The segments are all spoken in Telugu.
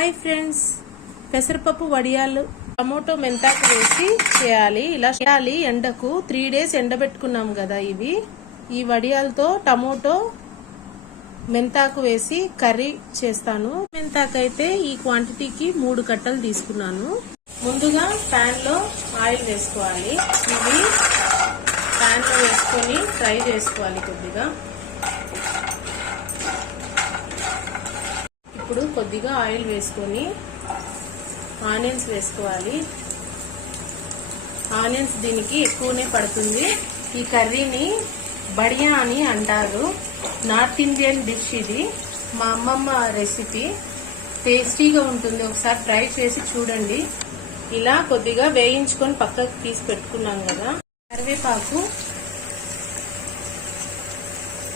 Hi friends. పెసరపప్పు వడియాలు టమోటో మెంతాకు వేసి చేయాలి. ఇలా చేయాలి. ఎండకు త్రీ డేస్ ఎండబెట్టుకున్నాం కదా ఇవి. ఈ వడియాలతో టమోటో మెంతాకు వేసి కర్రీ చేస్తాను. మెంతాకు అయితే ఈ క్వాంటిటీకి మూడు కట్టలు తీసుకున్నాను. ముందుగా ప్యాన్లో ఆయిల్ వేసుకోవాలి. ఇవి ప్యాన్లో వేసుకొని ఫ్రై చేసుకోవాలి కొద్దిగా. కొద్దిగా ఆయిల్ వేసుకొని ఆనియన్స్ వేసుకోవాలి. ఆనియన్స్ దీనికి ఎక్కువనే పడుతుంది. ఈ కర్రీని బడియా అని అంటారు. నార్త్ ఇండియన్ డిష్ ఇది. మా అమ్మమ్మ రెసిపీ. టేస్టీగా ఉంటుంది. ఒకసారి ట్రై చేసి చూడండి. ఇలా కొద్దిగా వేయించుకొని పక్కకు తీసి పెట్టుకున్నాం కదా. కరివేపాకు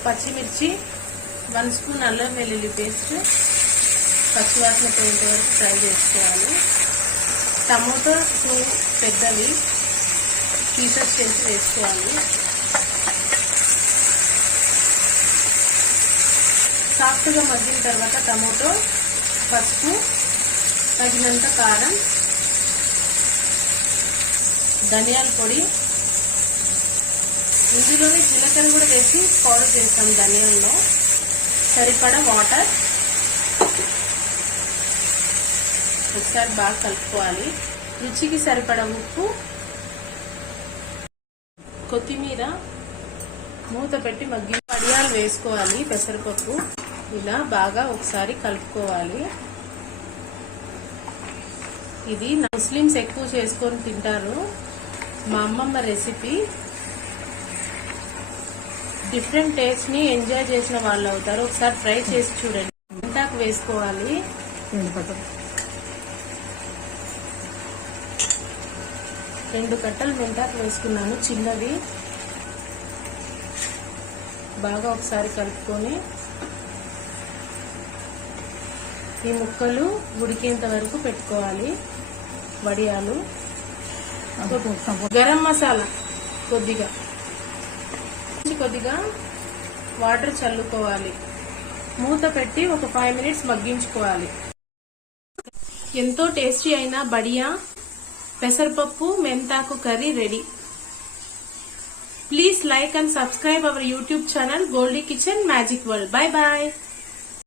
పచ్చిమిర్చి వన్ స్పూన్ అల్లం వెల్లుల్లి పేస్ట్ పచ్చివాసన పోయేంత వరకు ఫ్రై చేసుకోవాలి. టమోటో టూ పెద్దవి పీసెస్ చేసి వేసుకోవాలి. సాఫ్ట్గా మగ్గిన తర్వాత టమోటో పసుపు తగినంత కారం ధనియాల పొడి. ఇందులోనే జీలకర్ర కూడా వేసి పౌడర్ చేస్తాం ధనియాల్లో. సరిపడా వాటర్. ఒకసారి బాగా కలుపుకోవాలి. రుచికి సరిపడా ఉప్పు కొత్తిమీర మూత పెట్టి మగ్గి వడియాలు వేసుకోవాలి. పెసరపప్పు ఇలా బాగా ఒకసారి కలుపుకోవాలి. ఇది ముస్లిమ్స్ ఎక్కువ చేసుకొని తింటారు. మా అమ్మమ్మ రెసిపీ. డిఫరెంట్ టేస్ట్ని ఎంజాయ్ చేసిన వాళ్ళు అవుతారు. ఒకసారి ట్రై చేసి చూడండి. ఇంతాకు వేసుకోవాలి. రెండు కట్టలు మెంతాకు వేసుకున్నాను చిన్నవి. బాగా ఒకసారి కలుపుకొని ఈ ముక్కలు ఉడికేంత వరకు పెట్టుకోవాలి. వడియాలు. గరం మసాలా కొద్దిగా. కొద్దిగా వాటర్ చల్లుకోవాలి. మూత పెట్టి ఒక ఫైవ్ మినిట్స్ మగ్గించుకోవాలి. ఎంతో టేస్టీ అయిన బడియా పెసరపప్పు మెంతాకు curry ready. Please like and subscribe our YouTube channel Goldie Kitchen Magic World. Bye bye